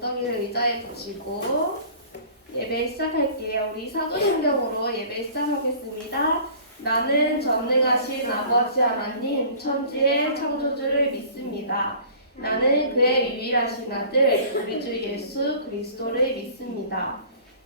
엉덩이를 의자에 붙이고 예배 시작할게요. 우리 사도신경으로 예배 시작하겠습니다. 나는 전능하신 아버지 하나님 천지의 창조주를 믿습니다. 나는 그의 유일하신 아들 우리 주 예수 그리스도를 믿습니다.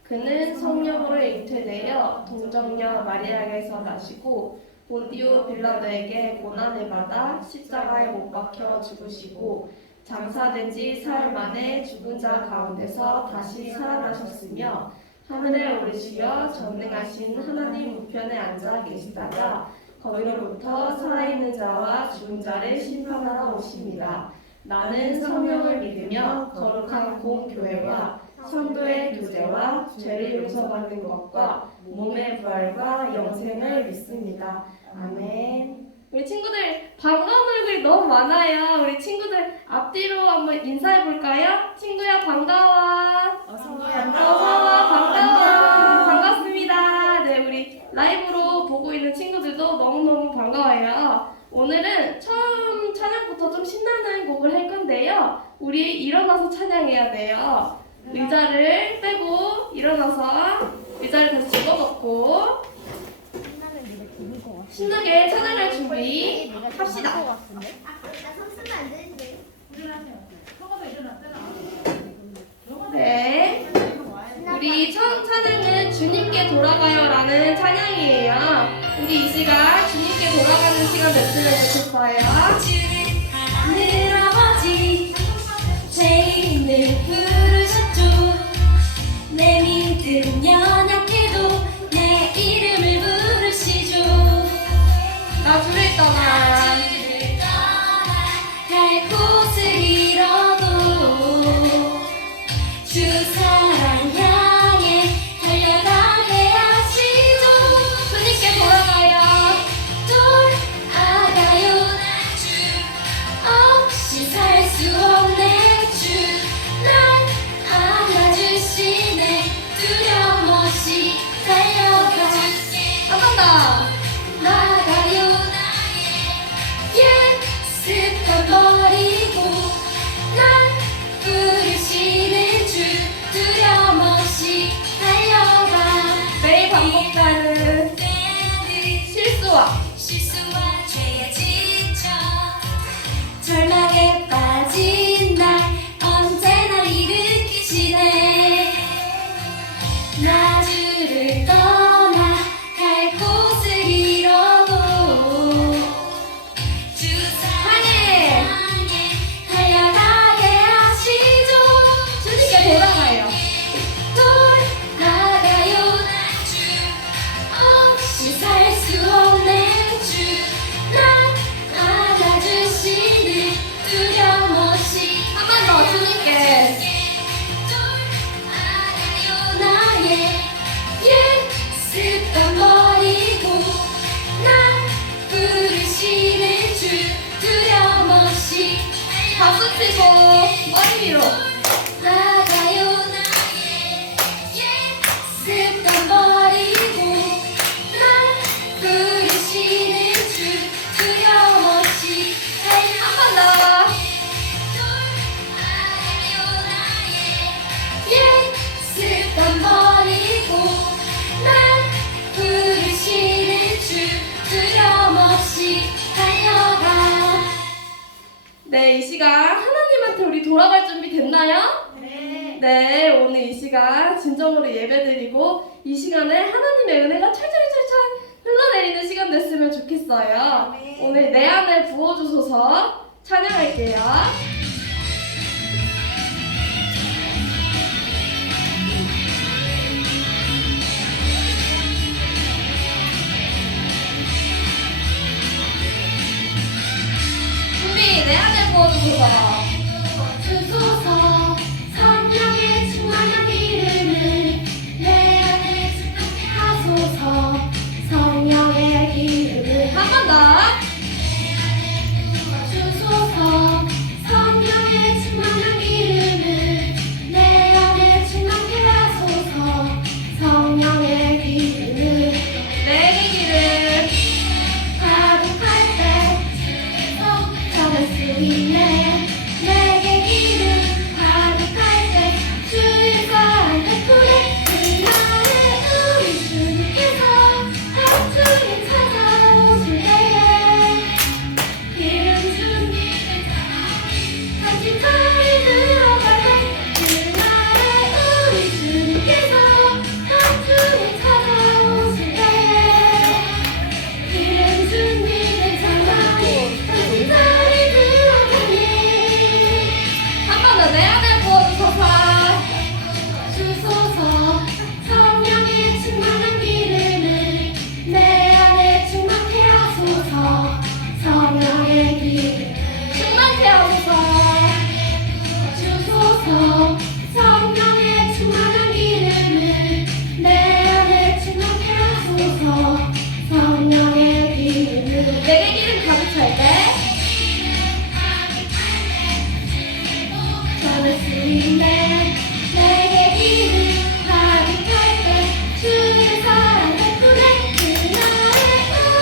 그는 성령으로 잉태되어 동정녀 마리아에게서 나시고 본디오 빌라도에게 고난을 받아 십자가에 못 박혀 죽으시고 장사된 지 사흘 만에 죽은 자 가운데서 다시 살아나셨으며 하늘에 오르시어 전능하신 하나님 우편에 앉아 계시다가 거기로부터 살아있는 자와 죽은 자를 심판하러 오십니다. 나는 성령을 믿으며 거룩한 공교회와 성도의 교제와 죄를 용서받는 것과 몸의 부활과 영생을 믿습니다. 아멘. 우리 친구들 반가운 얼굴이 너무 많아요. 우리 친구들 앞뒤로 한번 인사해 볼까요? 친구야 반가워. 어서와 반가워. 반갑습니다. 네, 우리 라이브로 보고 있는 친구들도 너무너무 반가워요. 오늘은 처음 찬양부터 좀 신나는 곡을 할 건데요. 우리 일어나서 찬양해야 돼요. 의자를 빼고 일어나서 의자를 다시 집어넣고 신나게 찬양할 준비 합시다. 나 손 쓰면 안 되는데. 네, 우리 처음 찬양은 주님께 돌아가요라는 찬양이에요. 우리 이 시간 주님께 돌아가는 시간 됐으면 좋겠어요. 하늘 아버지 죄인을 부르셨죠. 내 믿음 연약해도 내 이름을 부르시죠. 나 주를 떠나 갈 곳을 잃어도 주 사랑 향해 달려가게 하시죠. 주님께 돌아가요. 돌아가요. 주 없이 살 수 없네. 주 날 안아주시네. 두려움 없이 달려가. 한 번 더. 나가요. 옛 습관 버리고 날 부르시는 주. 두려움 없이 달려가. 매일 반복하는 실수와 죄에 지쳐 절망에 빠진 날 언제나 일으키시네. 나 주를 떠나 갈 곳을 잃어도 주 사랑에 달려가게 하시죠. 주님께 돌아가요. 돌아가요. 주 없이 살 수 없네. 주 날 안아주시는 두려움 없이 한 번 더 주님께. 돌아가요. 나의 옛 습관 버리고 날 부르시는 주. 두려움 없이 박수 치고 머리 위로. 나가요. 나의 옛 습관 버리고 날 부르시는 주. 두려움 없이 한 번 더. 돌아가요. 나의 옛 습관 버리고 날 부르시는 주. 두려움 없이 달려가. 네, 이 시간 하나님한테 우리 돌아갈 준비 됐나요? 네, 오늘 이 시간 진정으로 예배드리고 이 시간에 하나님의 은혜가 철철철철 흘러내리는 시간 됐으면 좋겠어요. 오늘 내 안에 부어주소서 찬양할게요. 준비, 내 안에 부어주소서. 주소서 성령의 충만한 기름을 내 안에 하소서. 성령의 기름을 한 번 더. 주소서. 성령의 주님의 내게 길을 가득할 때 주의 사랑 베푸네 그날에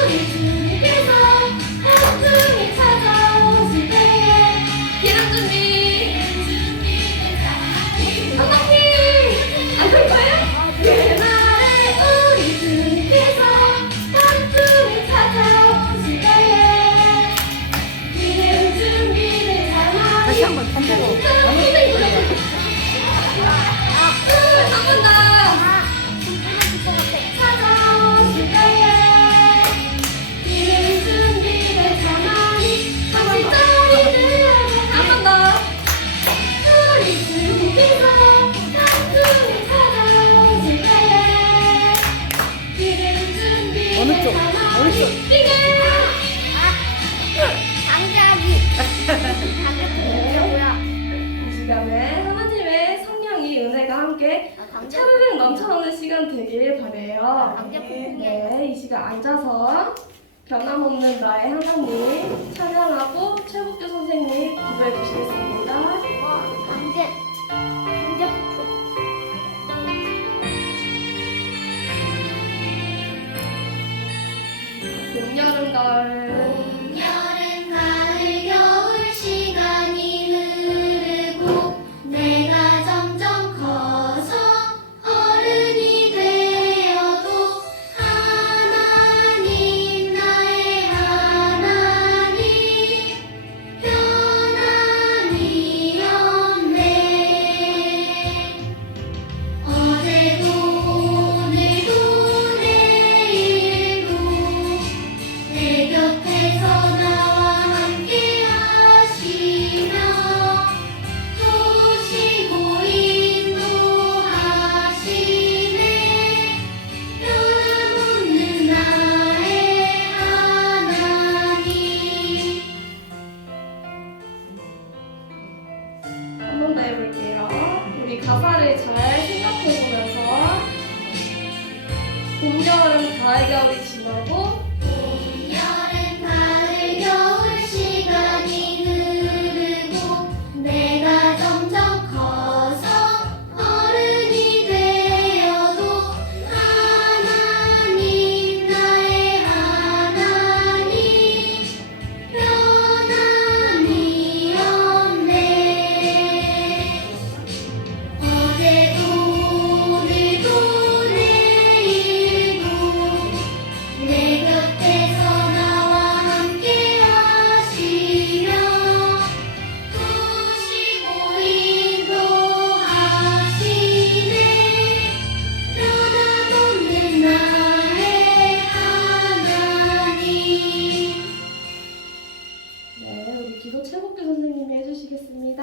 우리 주님께서 한중에 찾아오실 때에 기름 준비. 준비된 사랑이 선생님 안 될 거예요? 그날에 우리 주님께서 한중에 찾아오실 때에 기름 준비된 사랑이 다시 한번 반대로. 선생님 불러주세요. 한번 더. 찾아오실 때에 기름 준비된 사랑이 다시 떠이 들어서 한 번 더. 우리 주님께서 한중에 찾아오실 때에 기름 준비된 어느 쪽? 어느 쪽? 이 시간에 하나님의 성령이 은혜가 함께 차르륵 넘쳐나는 시간 되길 바래요. 네, 이 시간 앉아서 변함없는 나의 하나님 찬양하고 최국교 선생님 기도해 주시겠습니다. 봄, 여름, 가을 봄, 여름, 가을, 겨울 시간이 흐르고 내가 점점 커서 어른이 되어도 하나님 나의 하나님 변함이 없네 어제도 오늘도 내일도 내 곁에서 나와 함께 하시며 도우시고 인도하시네 변함없는 나의 하나님 한 번 더 해볼게요. 우리 가사를 잘 생각해보면서 봄, 여름, 가을, 겨울이 지나고 봄, 여름, 가을, 겨울 시간이 흐르고 내가 점점 커서 어른이 되어도 하나님 나의 하나님 변함이 없네 어제도 오늘도 내일도 내 곁에서 나와 함께 하시며 도우시고 인도하시네 변함없는 나의 하나님 네, 우리 기도 최국교 선생님이 해주시겠습니다.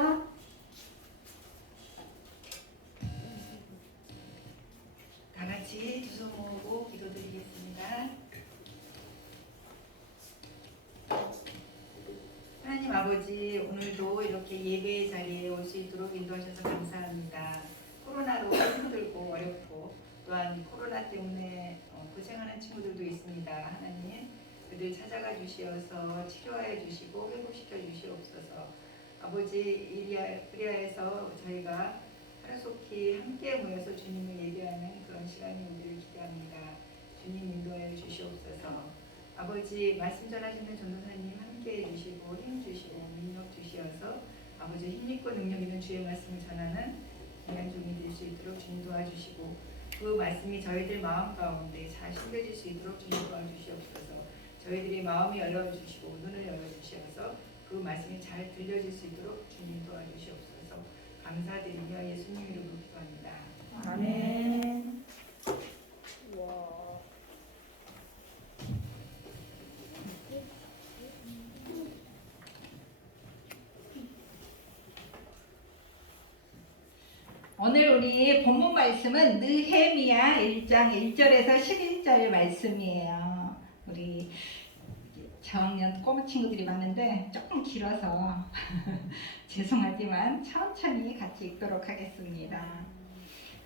다 같이 두 손 모으고 기도드리겠습니다. 하나님 아버지, 오늘도 이렇게 예배의 자리에 올 수 있도록 인도하셔서 감사합니다. 코로나로 힘들고 어렵고 또한 코로나 때문에 고생하는 친구들도 있습니다. 하나님, 그들 찾아가 주시어서 치료하여 주시고 회복시켜 주시옵소서. 아버지, 이리아에서 저희가 하루속히 함께 모여서 주님을 예배하는 그런 시간이 오기를 기대합니다. 주님 인도하여 주시옵소서. 아버지, 말씀 전하시는 전도사님 함께 해주시고 힘 주시고 능력 주시어서 아버지 힘있고 능력 있는 주의 말씀을 전하는 귀한 종이 될 수 있도록 주님 도와주시고 그 말씀이 저희들 마음 가운데 잘 심겨질 수 있도록 주님 도와주시옵소서. 저희들의 마음이 열어주시고 눈을 열어주시어서 그 말씀이 잘 들려질 수 있도록 주님 도와주시옵소서. 감사드리며 예수님 이름으로 기도합니다. 아멘. 오늘 우리 본문 말씀은 느헤미야 1장 1절에서 11절 말씀이에요. 우리 저학년 꼬마 친구들이 많은데 조금 길어서 죄송하지만 천천히 같이 읽도록 하겠습니다.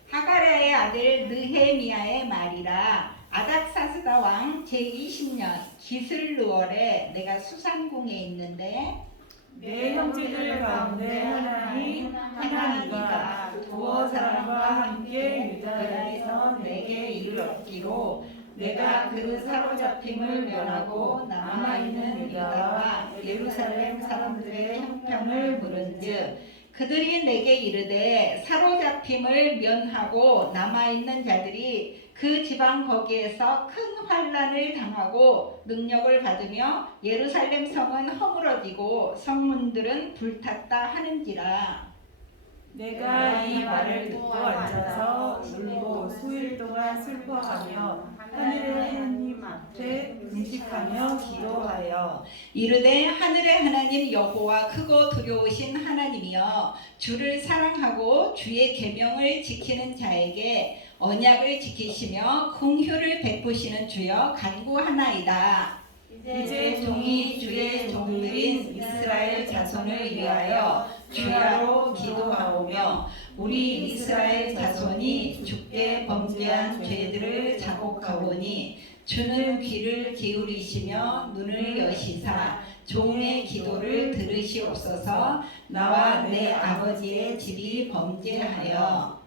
하가랴의 아들 느헤미야의 말이라. 아닥사스다 왕 제20년 기슬루월에 내가 수산궁에 있는데 내 형제들 가운데 하나니가 두어 사람과 함께 유다에서 내게 이를 얻기로 내가 그 사로잡힘을 면하고 남아있는 유다와 예루살렘 사람들의 형편을 물은즉 그들이 내게 이르되 사로잡힘을 면하고 남아있는 자들이 그 지방 거기에서 큰 환난을 당하고 능력을 받으며 예루살렘 성은 허물어지고 성문들은 불탔다 하는지라. 내가 이 말을 듣고 앉아서 울고 수일 동안 슬퍼하며 하늘의 하나님 앞에 금식하며 기도하여 이르되 하늘의 하나님 여호와 크고 두려우신 하나님이여 주를 사랑하고 주의 계명을 지키는 자에게 언약을 지키시며 긍휼을 베푸시는 주여 간구하나이다. 이제 종이 주의 종들인 이스라엘 자손을 위하여 주야로 기도하오며 우리 이스라엘 자손이 주께 범죄한 죄들을 자복하오니 주는 귀를 기울이시며 눈을 여시사 종의 기도를 들으시옵소서. 나와 내 아버지의 집이 범죄하여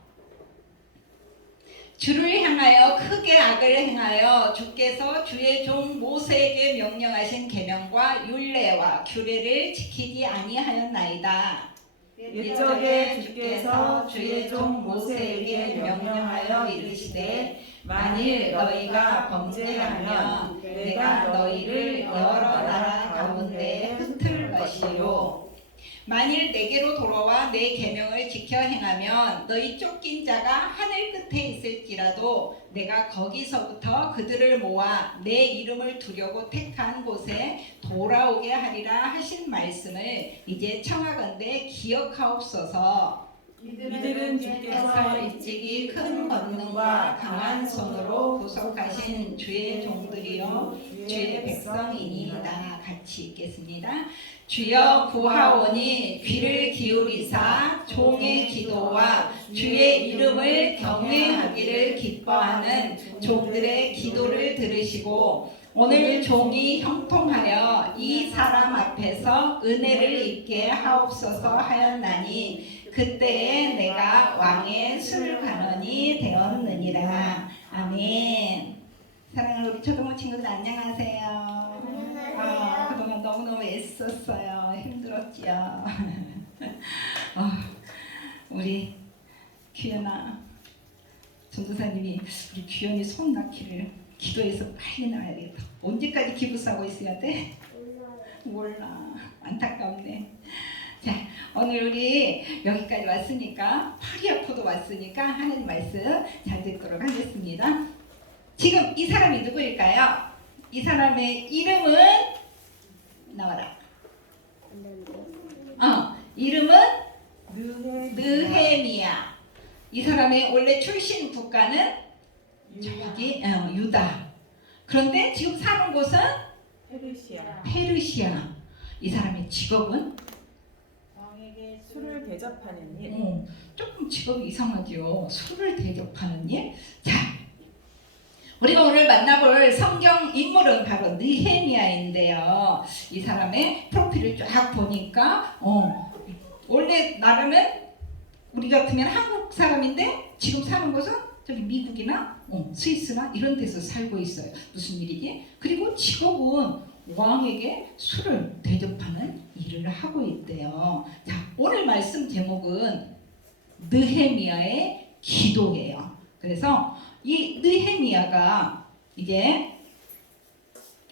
주를 향하여 크게 악을 행하여 주께서 주의 종 모세에게 명령하신 계명과 율례와 규례를 지키지 아니하였나이다. 옛적에 주께서 주의 종 모세에게 명령하여 이르시되 만일 너희가 범죄하면 내가 너희를 여러 나라 가운데 흩을 것이요 만일 내게로 돌아와 내 계명을 지켜 행하면 너희 쫓긴 자가 하늘 끝에 있을지라도 내가 거기서부터 그들을 모아 내 이름을 두려고 택한 곳에 돌아오게 하리라 하신 말씀을 이제 청하건대 기억하옵소서. 이들은 주께서 일찍이 큰 권능과 강한 손으로 구속하신 주의 종들이요 주의 백성이니이다. 같이 읽겠습니다. 주여 구하오니 귀를 기울이사 종의 기도와 주의 이름을 경외하기를 기뻐하는 종들의 기도를 들으시고 오늘 종이 형통하여 이 사람 앞에서 은혜를 입게 하옵소서 하였나니 그때에 내가 왕의 술관원이 되었느니라. 아멘. 사랑하는 우리 초등부 친구들 안녕하세요. 그동안 너무너무 애썼어요. 힘들었지요. 우리 규현아, 전도사님이 우리 규현이 손 낳기를 기도해서 빨리 낳아야겠다. 언제까지 기부 싸고 있어야 돼? 몰라. 안타깝네. 자, 오늘 우리 여기까지 왔으니까 팔이 아프도 왔으니까 하나님 말씀 잘 듣도록 하겠습니다. 지금 이 사람이 누구일까요? 이 사람의 이름은 나와라. 이름은 느헤미야. 이 사람의 원래 출신 국가는 저기 유다. 그런데 지금 사는 곳은 페르시아. 이 사람의 직업은 술을 대접하는 일. 조금 직업이 이상하죠. 술을 대접하는 일. 자, 우리가 오늘 만나볼 성경 인물은 바로 느헤미야인데요. 이 사람의 프로필을 쫙 보니까 원래 나라는 우리 같으면 한국 사람인데 지금 사는 곳은 저기 미국이나 스위스나 이런 데서 살고 있어요. 무슨 일이지? 그리고 직업은 왕에게 술을 대접하는 일을 하고 있대요. 자, 오늘 말씀 제목은 느헤미야의 기도예요. 그래서 이 느헤미야가 이제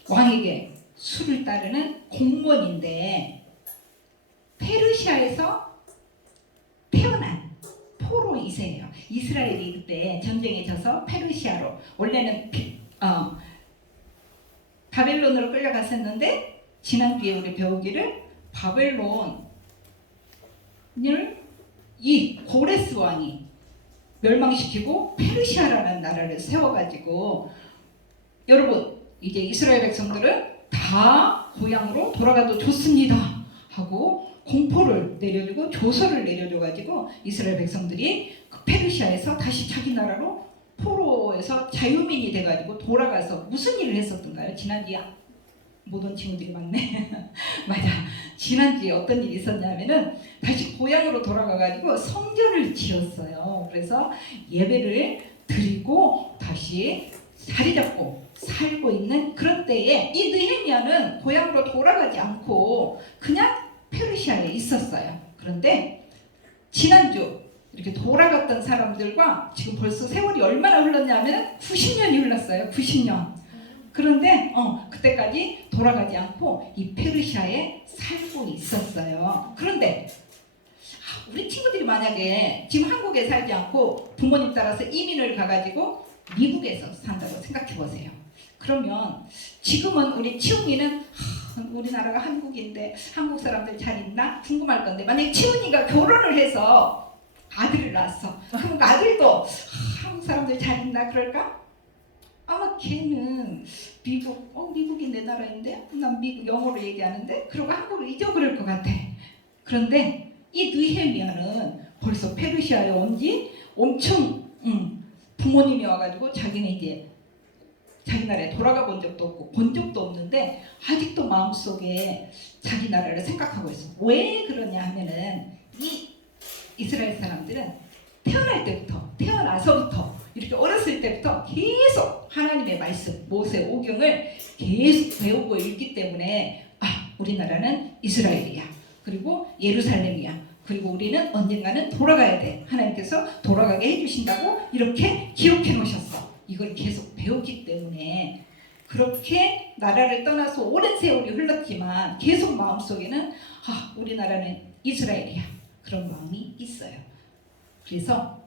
왕에게 술을 따르는 공무원인데 페르시아에서 태어난 포로 2세예요. 이스라엘이 그때 전쟁에 져서 페르시아로 원래는 바벨론으로 끌려갔었는데 지난주에 우리 배우기를 바벨론을 이 고레스 왕이 멸망시키고 페르시아라는 나라를 세워가지고 여러분 이제 이스라엘 백성들은 다 고향으로 돌아가도 좋습니다 하고 공포를 내려주고 조서를 내려줘가지고 이스라엘 백성들이 그 페르시아에서 다시 자기 나라로 포로에서 자유민이 돼가지고 돌아가서 무슨 일을 했었던가요? 지난주에 못 온 친구들이 많네. 맞아. 지난주에 어떤 일이 있었냐면은 다시 고향으로 돌아가가지고 성전을 지었어요. 그래서 예배를 드리고 다시 자리 잡고 살고 있는 그런 때에 이 느헤미야는 고향으로 돌아가지 않고 그냥 페르시아에 있었어요. 그런데 지난주 이렇게 돌아갔던 사람들과 지금 벌써 세월이 얼마나 흘렀냐면 90년이 흘렀어요. 90년. 그런데 그때까지 돌아가지 않고 이 페르시아에 살고 있었어요. 그런데 우리 친구들이 만약에 지금 한국에 살지 않고 부모님 따라서 이민을 가가지고 미국에서 산다고 생각해 보세요. 그러면 지금은 우리 치훈이는 우리나라가 한국인데 한국 사람들 잘 있나 궁금할 건데, 만약에 치훈이가 결혼을 해서 아들을 낳았어. 그럼 그 아들도 한국 사람들 잘 있나 그럴까? 아마 걔는 미국이 내 나라인데 난 미국 영어로 얘기하는데 그러고 한국을 잊어버릴 것 같아. 그런데 이 느헤미야는 벌써 페르시아에 온 지 엄청 부모님이 와가지고 자기는 이제 자기 나라에 돌아가 본 적도 없고 본 적도 없는데 아직도 마음속에 자기 나라를 생각하고 있어. 왜 그러냐 하면은 이 이스라엘 사람들은 태어나서부터 이렇게 어렸을 때부터 계속 하나님의 말씀, 모세 오경을 계속 배우고 읽기 때문에 우리나라는 이스라엘이야. 그리고 예루살렘이야. 그리고 우리는 언젠가는 돌아가야 돼. 하나님께서 돌아가게 해주신다고 이렇게 기록해 놓으셨어. 이걸 계속 배우기 때문에 그렇게 나라를 떠나서 오랜 세월이 흘렀지만 계속 마음속에는 우리나라는 이스라엘이야. 그런 마음이 있어요. 그래서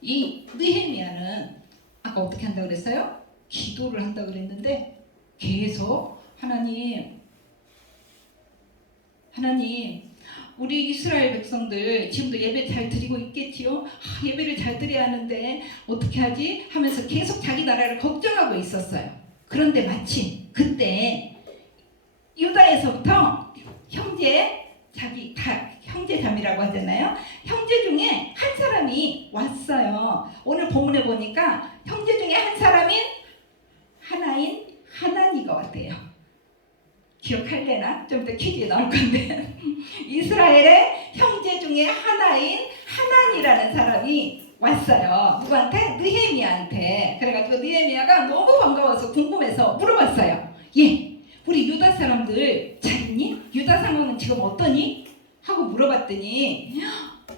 이 느헤미야는 아까 어떻게 한다고 그랬어요? 기도를 한다고 그랬는데 계속 하나님 우리 이스라엘 백성들 지금도 예배 잘 드리고 있겠지요? 예배를 잘 드려야 하는데 어떻게 하지? 하면서 계속 자기 나라를 걱정하고 있었어요. 그런데 마침 그때 유다에서부터 형제자매라고 하잖아요. 형제 중에 한 사람이 왔어요. 오늘 본문에 보니까 형제 중에 한 사람인 하나인 하나니가 왔대요. 기억할래나? 좀 이따 퀴즈에 나올 건데 이스라엘의 형제 중에 하나인 하나니라는 사람이 왔어요. 누구한테? 느헤미야한테. 그래가지고 느헤미야가 너무 반가워서 궁금해서 물어봤어요. 우리 유다 사람들 잘 있니? 유다 상황은 지금 어떠니? 하고 물어봤더니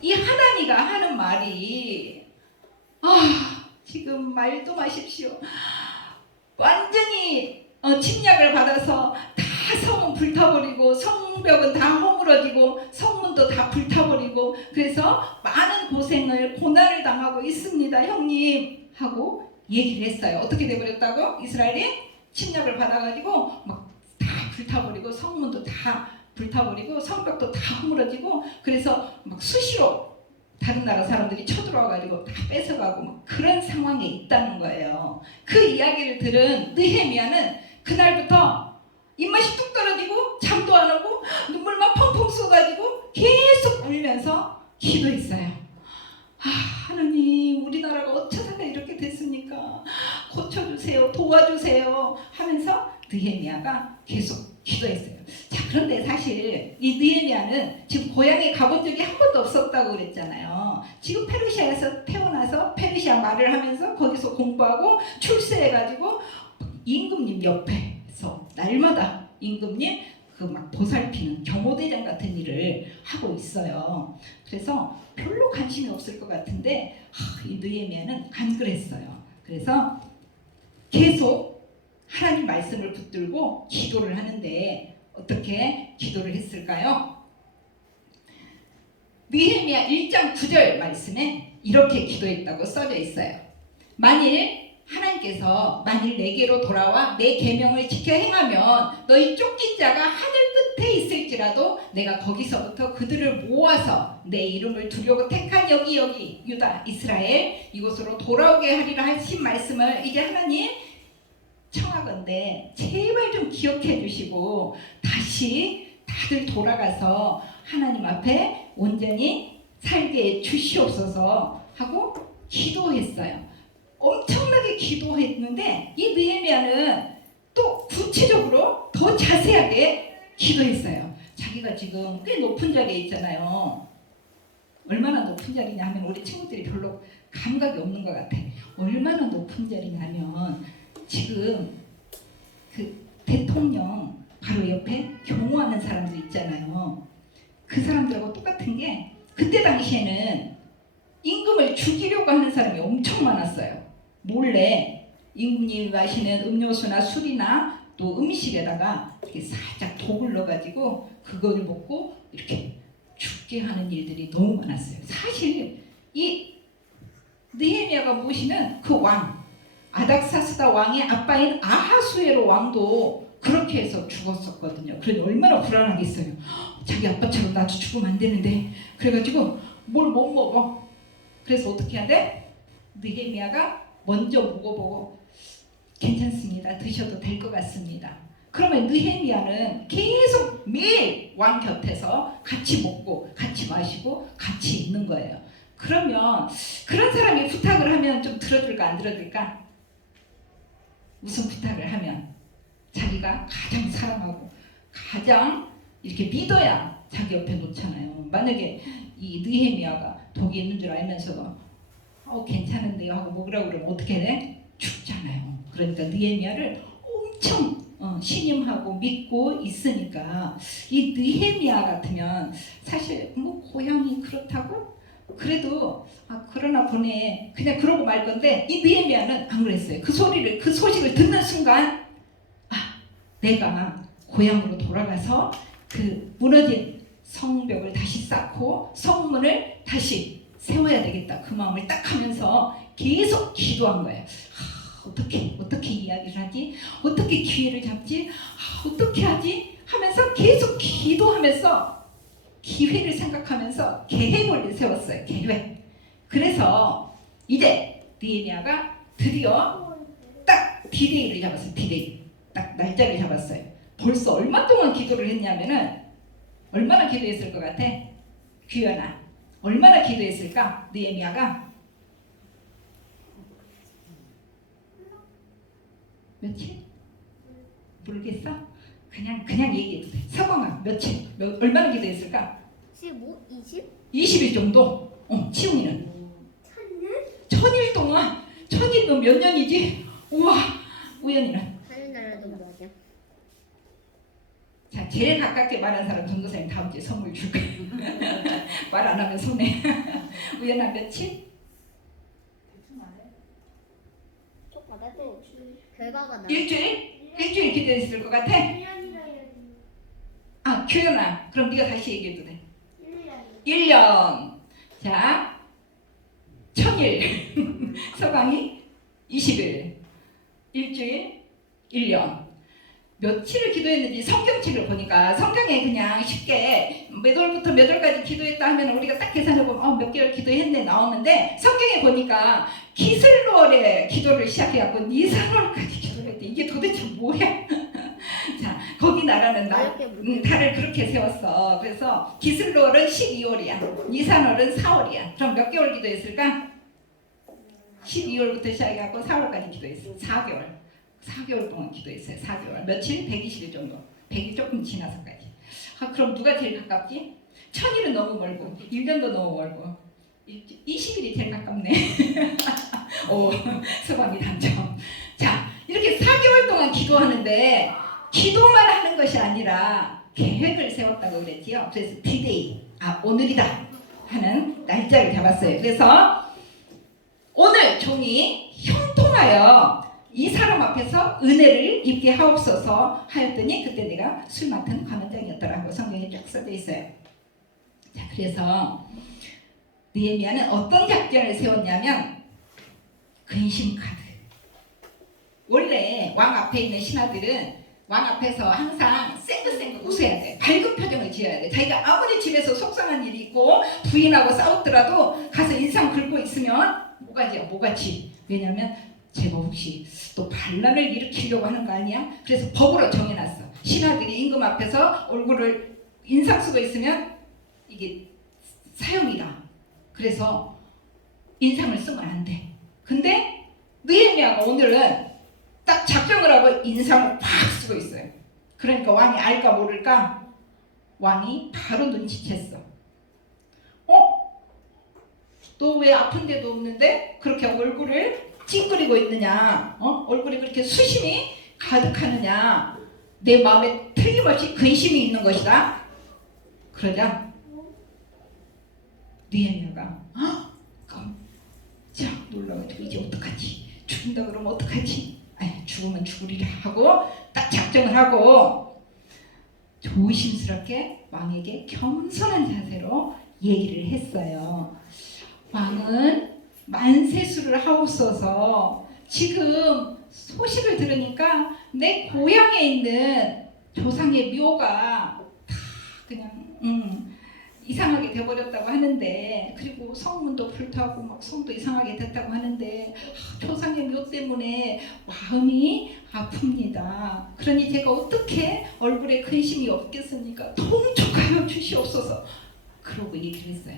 이 하나니가 하는 말이 지금 말도 마십시오. 완전히 침략을 받아서 다 성은 불타버리고 성벽은 다 허물어지고 성문도 다 불타버리고 그래서 많은 고난을 당하고 있습니다 형님 하고 얘기를 했어요. 어떻게 돼버렸다고? 이스라엘이 침략을 받아가지고 막 다 불타버리고 성문도 다 불타버리고 성벽도 다 허물어지고 그래서 막 수시로 다른 나라 사람들이 쳐들어와가지고 다 뺏어가고 막 그런 상황에 있다는 거예요. 그 이야기를 들은 느헤미야는 그날부터 입맛이 뚝 떨어지고 잠도 안 오고 눈물만 펑펑 쏟아지고 계속 울면서 기도했어요. 하나님 우리나라가 어쩌다가 이렇게 됐습니까? 고쳐주세요. 도와주세요. 하면서 느헤미야가 계속 기도했어요. 자, 그런데 사실 이 느헤미야는 지금 고향에 가본 적이 한 번도 없었다고 그랬잖아요. 지금 페르시아에서 태어나서 페르시아 말을 하면서 거기서 공부하고 출세해가지고 임금님 옆에서 날마다 임금님 그 막 보살피는 경호대장 같은 일을 하고 있어요. 그래서 별로 관심이 없을 것 같은데 이 느헤미야는 안 그랬어요. 그래서 계속 하나님 말씀을 붙들고 기도를 하는데 어떻게 기도를 했을까요? 느헤미야 1장 9절 말씀에 이렇게 기도했다고 써져 있어요. 만일 내게로 돌아와 내 계명을 지켜 행하면 너희 쫓긴 자가 하늘 끝에 있을지라도 내가 거기서부터 그들을 모아서 내 이름을 두려고 택한 여기 유다 이스라엘 이곳으로 돌아오게 하리라 하신 말씀을 이제 하나님 청하건대 제발 좀 기억해 주시고 다시 다들 돌아가서 하나님 앞에 온전히 살게 해주시옵소서 하고 기도했어요. 엄청나게 기도했는데 이 느헤미야는 또 구체적으로 더 자세하게 기도했어요. 자기가 지금 꽤 높은 자리에 있잖아요. 얼마나 높은 자리냐 하면 우리 친구들이 별로 감각이 없는 것 같아. 얼마나 높은 자리냐면 지금 그 대통령 바로 옆에 경호하는 사람들 있잖아요. 그 사람들하고 똑같은 게 그때 당시에는 임금을 죽이려고 하는 사람이 엄청 많았어요. 몰래 임금이 마시는 음료수나 술이나 또 음식에다가 이렇게 살짝 독을 넣어가지고 그걸 먹고 이렇게 죽게 하는 일들이 너무 많았어요. 사실 이 느헤미야가 모시는 그 왕, 아닥사스다 왕의 아빠인 아하수에로 왕도 그렇게 해서 죽었었거든요. 그러니 얼마나 불안하겠어요. 자기 아빠처럼 나도 죽으면 안 되는데. 그래가지고 뭘 못 먹어. 그래서 어떻게 해야 돼? 느헤미야가 먼저 먹어보고 괜찮습니다. 드셔도 될 것 같습니다. 그러면 느헤미야는 계속 매일 왕 곁에서 같이 먹고 같이 마시고 같이 있는 거예요. 그러면 그런 사람이 부탁을 하면 좀 들어줄까 안 들어줄까? 무슨 부탁을 하면 자기가 가장 사랑하고 가장 이렇게 믿어야 자기 옆에 놓잖아요. 만약에 이 느헤미야가 독이 있는 줄 알면서도 괜찮은데요 하고 먹으라고 그러면 어떻게 돼? 죽잖아요. 그러니까 느헤미야를 엄청 신임하고 믿고 있으니까 이 느헤미야 같으면 사실 뭐 고향이 그렇다고 그래도 그러나 보네 그냥 그러고 말 건데 이 느헤미야는 안 그랬어요. 그 소식을 듣는 순간 내가 고향으로 돌아가서 그 무너진 성벽을 다시 쌓고 성문을 다시 세워야 되겠다. 그 마음을 딱 하면서 계속 기도한 거예요. 어떻게 이야기를 하지? 어떻게 기회를 잡지? 어떻게 하지? 하면서 계속 기도하면서 기회를 생각하면서 계획을 세웠어요. 계획. 그래서 이제 느헤미야가 드디어 딱 디데이를 잡았어요. 디데이. 딱 날짜를 잡았어요. 벌써 얼마 동안 기도를 했냐면은 얼마나 기도했을 것 같아? 규현아. 얼마나 기도했을까? 느헤미야가 며칠? 모르겠어? 그냥 얘기해도 돼. 서광아 며칠? 얼마나 기도했을까? 15? 20? 20일 정도? 치웅이는? 1000년? 1000일 동안? 1000일이면 몇 년이지? 우와. 우연이는? 하늘나라도 뭐하냐? 자, 제일 가깝게 말한 사람 전도사님 다음 주에 선물 줄 거예요. 말 안 하면 손해. 우연아 며칠? 똑같아도 결과가 나. 일주일? 일주일 기도했을 것 같아? 1년이라 규현아 그럼 네가 다시 얘기해도 돼. 1년. 1년. 자, 1000일. 서방이 20일. 일주일, 1년. 며칠을 기도했는지 성경책을 보니까 성경에 그냥 쉽게 몇 월부터 몇 월까지 기도했다 하면 우리가 딱 계산해보면 몇 개월 기도했네 나오는데 성경에 보니까 기슬월에 기도를 시작해갖고 니산월까지 기도를 했대. 이게 도대체 뭐야? 자, 거기 나라는 달을 그렇게 세웠어. 그래서 기슬월은 12월이야. 니산월은 4월이야. 그럼 몇 개월 기도했을까? 12월부터 시작해갖고 4월까지 기도했어. 4개월 동안 기도했어요. 4개월. 며칠? 120일 정도. 100일 조금 지나서까지. 그럼 누가 제일 가깝지? 1000일은 너무 멀고 1년도 너무 멀고 20일이 제일 가깝네. 서방이 당첨. 자, 이렇게 4개월 동안 기도하는데 기도만 하는 것이 아니라 계획을 세웠다고 그랬지요. 그래서 디데이, 오늘이다 하는 날짜를 잡았어요. 그래서 오늘 종이 형통하여 이 사람 앞에서 은혜를 입게 하옵소서 하였더니 그때 내가 술 맡은 관원장이었더라고 성경에 쫙 써져 있어요. 자, 그래서 느헤미야는 어떤 작전을 세웠냐면 근심 카드. 원래 왕 앞에 있는 신하들은 왕 앞에서 항상 쌩긋쌩긋 웃어야 돼. 밝은 표정을 지어야 돼. 자기가 아무리 집에서 속상한 일이 있고 부인하고 싸웠더라도 가서 인상 긁고 있으면 뭐가지. 왜냐면 제가 혹시 또 반란을 일으키려고 하는 거 아니야? 그래서 법으로 정해놨어. 신하들이 임금 앞에서 얼굴을 인상 쓰고 있으면 이게 사형이다. 그래서 인상을 쓰면 안 돼. 근데 느헤미야가 오늘은 딱 딱 작정을 하고 인상을 팍 쓰고 있어요. 그러니까 왕이 알까 모를까 왕이 바로 눈치챘어. 너 왜 아픈 데도 없는데 그렇게 얼굴을 찡그리고 있느냐? 얼굴이 그렇게 수심이 가득하느냐? 내 마음에 틀림없이 근심이 있는 것이다. 그러자 느헤미야가 깜짝 놀라가지고 이제 어떡하지? 죽는다 그러면 어떡하지? 아니, 죽으면 죽으리라 하고 딱 작정을 하고 조심스럽게 왕에게 겸손한 자세로 얘기를 했어요. 왕은 만세수를 하옵소서. 지금 소식을 들으니까 내 고향에 있는 조상의 묘가 다 그냥 이상하게 돼버렸다고 하는데, 그리고 성문도 불타고 막 성도 이상하게 됐다고 하는데 조상의 묘 때문에 마음이 아픕니다. 그러니 제가 어떻게 얼굴에 근심이 없겠습니까? 통촉하여 주시옵소서. 그러고 얘기를 했어요.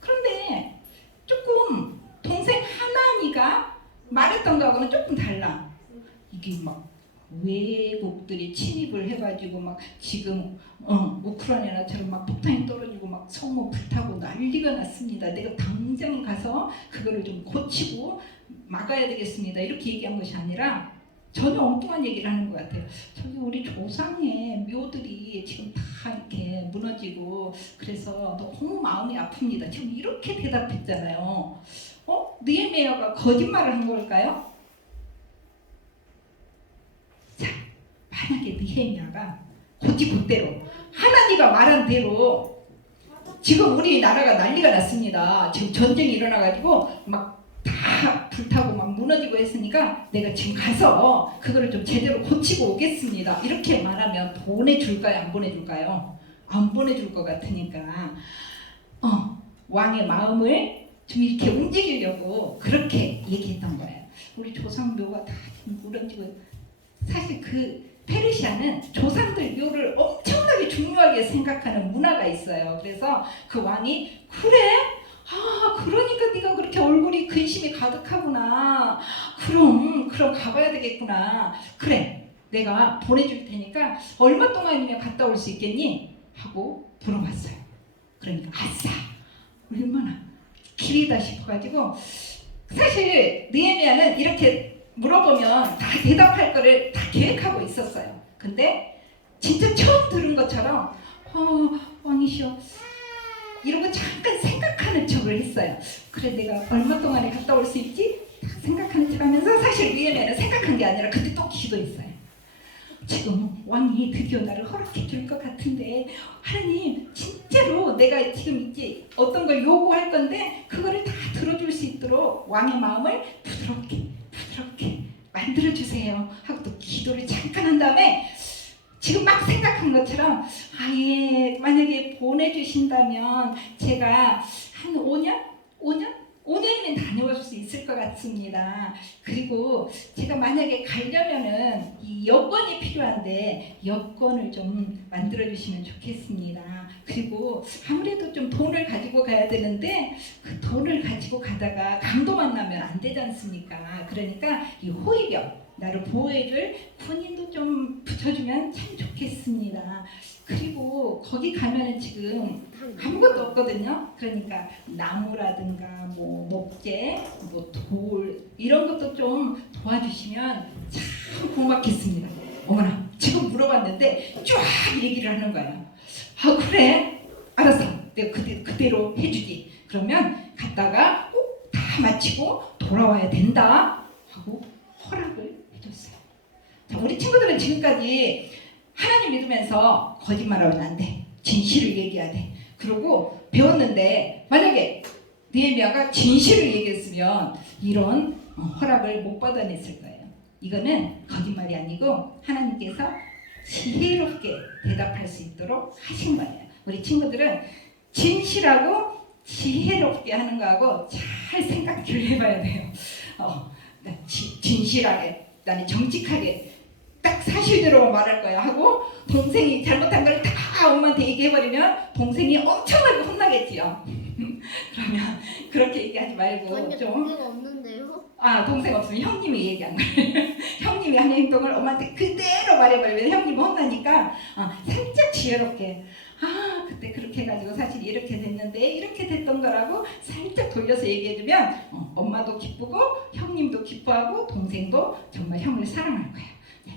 그런데 조금 동생 하나니가 말했던 거하고는 조금 달라. 이게 막 외국들이 침입을 해가지고 막 지금 우크라이나처럼 막 폭탄이 떨어지고 막 성문 불타고 난리가 났습니다. 내가 당장 가서 그거를 좀 고치고 막아야 되겠습니다. 이렇게 얘기한 것이 아니라 전혀 엉뚱한 얘기를 하는 것 같아요. 저기 우리 조상의 묘들이 지금 다 이렇게 무너지고 그래서 너무 마음이 아픕니다. 지금 이렇게 대답했잖아요. 느헤미야가 거짓말을 한 걸까요? 자, 만약에 느헤미야가 곧대로 하나님가 말한 대로 지금 우리나라가 난리가 났습니다. 지금 전쟁이 일어나가지고 막 다 불타고 막 무너지고 했으니까 내가 지금 가서 그거를 좀 제대로 고치고 오겠습니다. 이렇게 말하면 보내줄까요? 안 보내줄까요? 안 보내줄 것 같으니까 왕의 마음을 좀 이렇게 움직이려고 그렇게 얘기했던 거예요. 우리 조상묘가 다 무너지고, 사실 그 페르시아는 조상들 묘를 엄청나게 중요하게 생각하는 문화가 있어요. 그래서 그 왕이 그래? 그러니까 네가 그렇게 얼굴이 근심이 가득하구나. 그럼 가봐야 되겠구나. 그래, 내가 보내줄 테니까 얼마 동안이면 갔다 올 수 있겠니? 하고 물어봤어요. 그러니까 아싸, 얼마나 길이다 싶어가지고, 사실 느헤미야는 이렇게 물어보면 다 대답할 거를 다 계획하고 있었어요. 근데 진짜 처음 들은 것처럼 왕이시여 이러고 잠깐 생각하는 척을 했어요. 그래, 내가 얼마 동안에 갔다 올 수 있지? 다 생각하는 척 하면서, 사실 느헤미야는 생각한 게 아니라 그때 또 기도했어요. 지금 왕이 드디어 나를 허락해 줄 것 같은데, 하나님 진짜로 내가 지금 이제 어떤 걸 요구할 건데 그거를 다 들어줄 수 있도록 왕의 마음을 부드럽게 만들어 주세요 하고 또 기도를 잠깐 한 다음에 지금 막 생각한 것처럼 만약에 보내주신다면 제가 한 5년이면 다녀올 수 있을 것 같습니다. 그리고 제가 만약에 가려면은 이 여권이 필요한데 여권을 좀 만들어 주시면 좋겠습니다. 그리고 아무래도 좀 돈을 가지고 가야 되는데 그 돈을 가지고 가다가 강도 만나면 안 되지 않습니까? 그러니까 이 호위병, 나를 보호해줄 군인도 좀 붙여주면 참 좋겠습니다. 그리고 거기 가면은 지금 아무것도 없거든요. 그러니까 나무라든가 뭐 목재, 뭐 돌 이런 것도 좀 도와주시면 참 고맙겠습니다. 어머나, 지금 물어봤는데 쫙 얘기를 하는 거예요. 그래, 알았어, 내가 그대로 해주지. 그러면 갔다가 꼭 다 마치고 돌아와야 된다 하고 허락을 해줬어요. 자, 우리 친구들은 지금까지 하나님 믿으면서 거짓말하면 안 돼. 진실을 얘기해야 돼. 그러고 배웠는데 만약에 느헤미야가 진실을 얘기했으면 이런 허락을 못 받아냈을 거예요. 이거는 거짓말이 아니고 하나님께서 지혜롭게 대답할 수 있도록 하신 거예요. 우리 친구들은 진실하고 지혜롭게 하는 거하고 잘 생각을 해봐야 돼요. 진실하게, 나는 정직하게 딱 사실대로 말할 거야 하고 동생이 잘못한 걸 다 엄마한테 얘기해버리면 동생이 엄청나게 혼나겠지요. 그러면 그렇게 얘기하지 말고 아니, 좀 그게 없는데요? 동생 없으면 형님이 얘기한 거예요. 형님이 하는 행동을 엄마한테 그대로 말해버리면 형님이 혼나니까 살짝 지혜롭게 그때 그렇게 해가지고 사실 이렇게 됐는데 이렇게 됐던 거라고 살짝 돌려서 얘기해주면 엄마도 기쁘고 형님도 기뻐하고 동생도 정말 형을 사랑할 거야.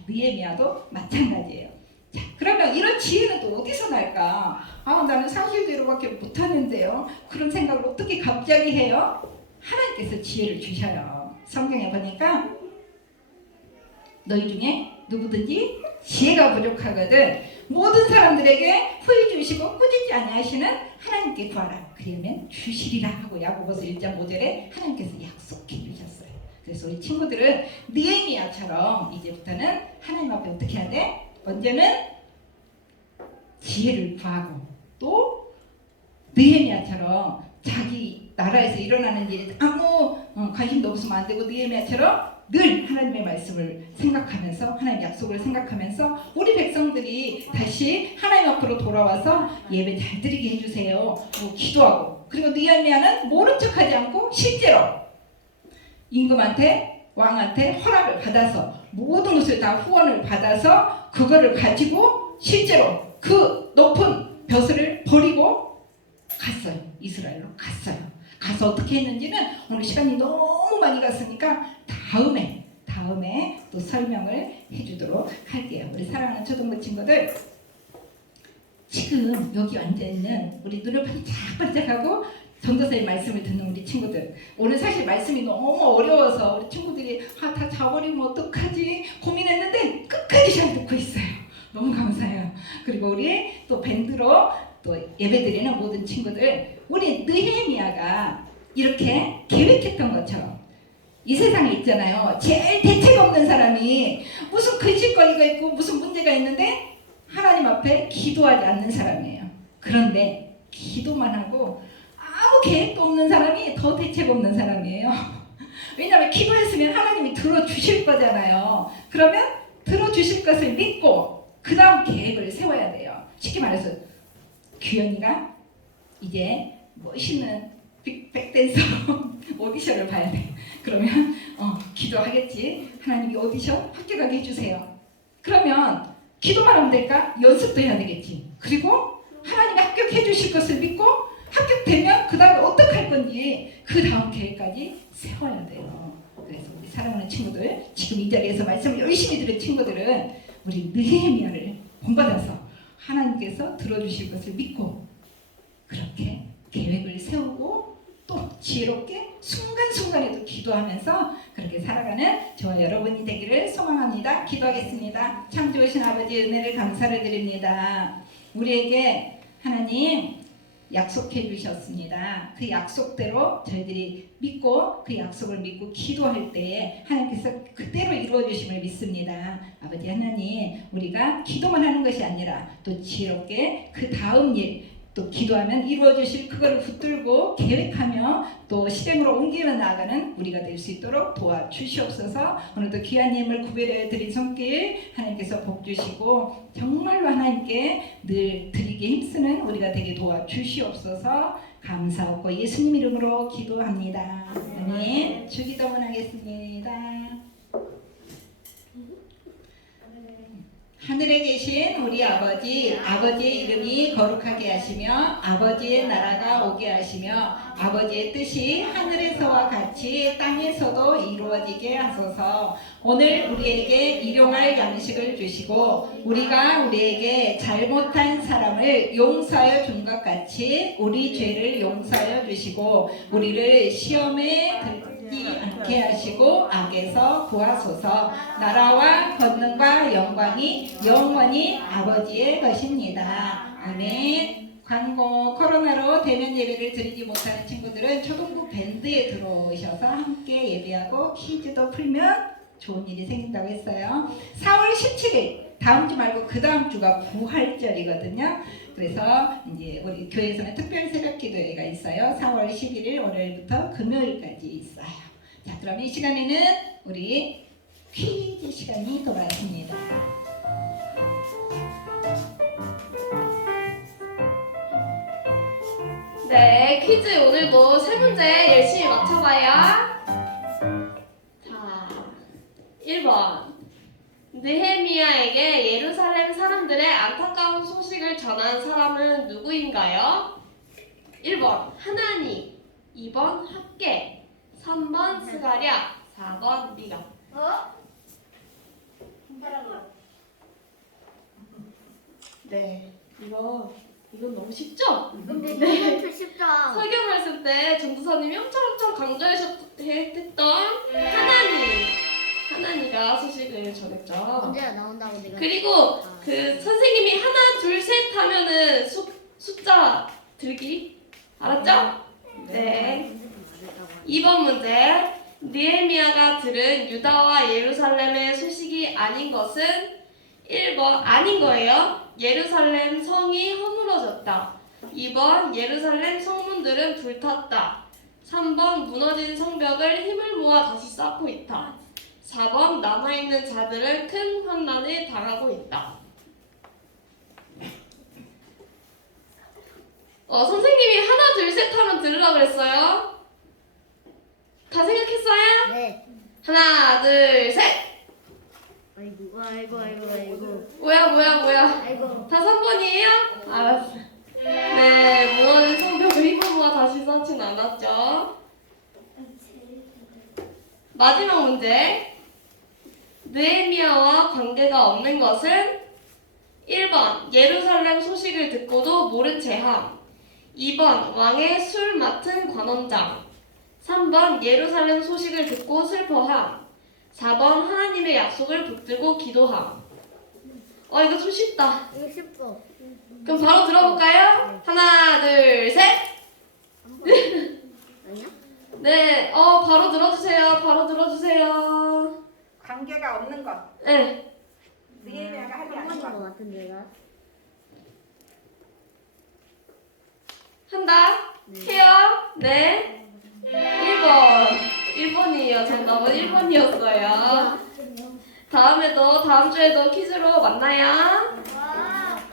느헤미야도 마찬가지예요. 자, 그러면 이런 지혜는 또 어디서 날까? 나는 사실대로밖에 못하는데요. 그런 생각을 어떻게 갑자기 해요? 하나님께서 지혜를 주셔요. 성경에 보니까 너희 중에 누구든지 지혜가 부족하거든 모든 사람들에게 후히 주시고 꾸짖지 아니하시는 하나님께 구하라. 그러면 주시리라 하고 야고보서 1장 5절에 하나님께서 약속해 주셨어요. 그래서 우리 친구들은 느헤미야처럼 이제부터는 하나님 앞에 어떻게 해야 돼? 먼저는 지혜를 구하고 또 느헤미야처럼 자기 나라에서 일어나는 일에 아무 관심도 없으면 안 되고 느헤미야처럼 늘 하나님의 말씀을 생각하면서 하나님의 약속을 생각하면서 우리 백성들이 다시 하나님 앞으로 돌아와서 예배 잘 드리게 해주세요. 기도하고 그리고 느헤미야는 모른 척하지 않고 실제로 임금한테 왕한테 허락을 받아서 모든 것을 다 후원을 받아서 그거를 가지고 실제로 그 높은 벼슬을 버리고 갔어요. 이스라엘로 갔어요. 가서 어떻게 했는지는 오늘 시간이 너무 많이 갔으니까 다음에 또 설명을 해주도록 할게요. 우리 사랑하는 초등부 친구들 지금 여기 앉아있는 우리 눈을 반짝반짝하고 전도사의 말씀을 듣는 우리 친구들 오늘 사실 말씀이 너무 어려워서 우리 친구들이 다 자버리면 어떡하지 고민했는데 끝까지 잘 듣고 있어요. 너무 감사해요. 그리고 우리 또 밴드로 또 예배드리는 모든 친구들 우리 느헤미야가 이렇게 계획했던 것처럼 이 세상에 있잖아요. 제일 대책 없는 사람이 무슨 근심거리가 있고 무슨 문제가 있는데 하나님 앞에 기도하지 않는 사람이에요. 그런데 기도만 하고 아무 계획도 없는 사람이 더 대책 없는 사람이에요. 왜냐하면 기도했으면 하나님이 들어주실 거잖아요. 그러면 들어주실 것을 믿고 그 다음 계획을 세워야 돼요. 쉽게 말해서 규현이가 이제 멋있는 백댄서로 오디션을 봐야 돼. 그러면 기도하겠지. 하나님이 오디션 합격하게 해주세요. 그러면 기도만 하면 될까? 연습도 해야 되겠지. 그리고 하나님이 합격해 주실 것을 믿고 합격되면 그 다음에 어떻게 할 건지 그 다음 계획까지 세워야 돼요. 그래서 우리 사랑하는 친구들 지금 이 자리에서 말씀을 열심히 들은 친구들은 우리 느헤미야를 본받아서 하나님께서 들어주실 것을 믿고 그렇게 계획을 세우고 또 지혜롭게 순간순간에도 기도하면서 그렇게 살아가는 저와 여러분이 되기를 소망합니다. 기도하겠습니다. 참 좋으신 아버지의 은혜를 감사를 드립니다. 우리에게 하나님 약속해 주셨습니다. 그 약속대로 저희들이 믿고 그 약속을 믿고 기도할 때에 하나님께서 그대로 이루어 주심을 믿습니다. 아버지 하나님 우리가 기도만 하는 것이 아니라 또 지혜롭게 그 다음 일 또 기도하면 이루어 주실 그거를 붙들고 계획하며 또 실행으로 옮기며 나아가는 우리가 될 수 있도록 도와주시옵소서. 오늘도 귀한 예물 구별해 드린 손길 하나님께서 복 주시고 정말로 하나님께 늘 드리기 힘쓰는 우리가 되게 도와주시옵소서. 감사하고 예수님 이름으로 기도합니다. 아멘. 주기도문 하겠습니다. 하늘에 계신 우리 아버지, 아버지의 이름이 거룩하게 하시며 아버지의 나라가 오게 하시며 아버지의 뜻이 하늘에서와 같이 땅에서도 이루어지게 하소서. 오늘 우리에게 일용할 양식을 주시고 우리가 우리에게 잘못한 사람을 용서하여 준 것 같이 우리 죄를 용서하여 주시고 우리를 시험에 들지 않게 하시고 악에서 구하소서. 나라와 권능과 영광이 영원히 아버지의 것입니다. 아멘. 광고 코로나로 대면 예배를 드리지 못하는 친구들은 초등부 밴드에 들어오셔서 함께 예배하고 퀴즈도 풀면 좋은 일이 생긴다고 했어요. 4월 17일 다음 주 말고 그 다음 주가 부활절이거든요. 그래서 이제 우리 교회에서는 특별 새벽 기도회가 있어요. 4월 11일 월요일부터 금요일까지 있어요. 자, 그럼 이 시간에는 우리 퀴즈 시간이 돌아왔습니다. 네, 퀴즈 오늘도 세 문제 열심히 맞춰봐요. 1번. 느헤미야에게 예루살렘 사람들의 안타까운 소식을 전한 사람은 누구인가요? 1번 하나니, 2번 학계, 3번 스가랴, 4번 미가. 네, 이건 너무 쉽죠? 근데 이건 쉽다. 설교 말씀 때 전도사님이 엄청 강조했던 하나니가 소식을 전했죠. 문제가 나온다고 내가. 그리고 그 선생님이 하나, 둘, 셋 하면은 숫자 들기 알았죠? 네. 2번 문제. 느헤미야가 들은 유다와 예루살렘의 소식이 아닌 것은 1번 아닌 거예요. 예루살렘 성이 허물어졌다. 2번 예루살렘 성문들은 불탔다. 3번 무너진 성벽을 힘을 모아 다시 쌓고 있다. 4번 남아있는 자들은 큰 환난을 당하고 있다. 선생님이 하나 둘 셋 하면 들으라고 그랬어요. 다 생각했어요? 네. 하나 둘 셋. 아이고. 뭐야? 아이고. 다 3번이에요? 알았어. 네, 무너진 성벽을 힘을 모아 다시 쌓진 않았죠. 마지막 문제. 느헤미야와 관계가 없는 것은 1번 예루살렘 소식을 듣고도 모른 채함. 2번 왕의 술 맡은 관원장. 3번 예루살렘 소식을 듣고 슬퍼함. 4번 하나님의 약속을 붙들고 기도함. 이거 좀 쉽다. 이거 쉽어. 그럼 바로 들어볼까요? 하나, 둘, 셋. 아니야? 네, 바로 들어주세요. 관계가 없는 것. 네, 느헤미야가 하지 한 않은 번인 것. 것 같은데 나. 한다. 해요. 네. 1번이에요. 정답은 1번이었어요. 다음 주에도 퀴즈로 만나요.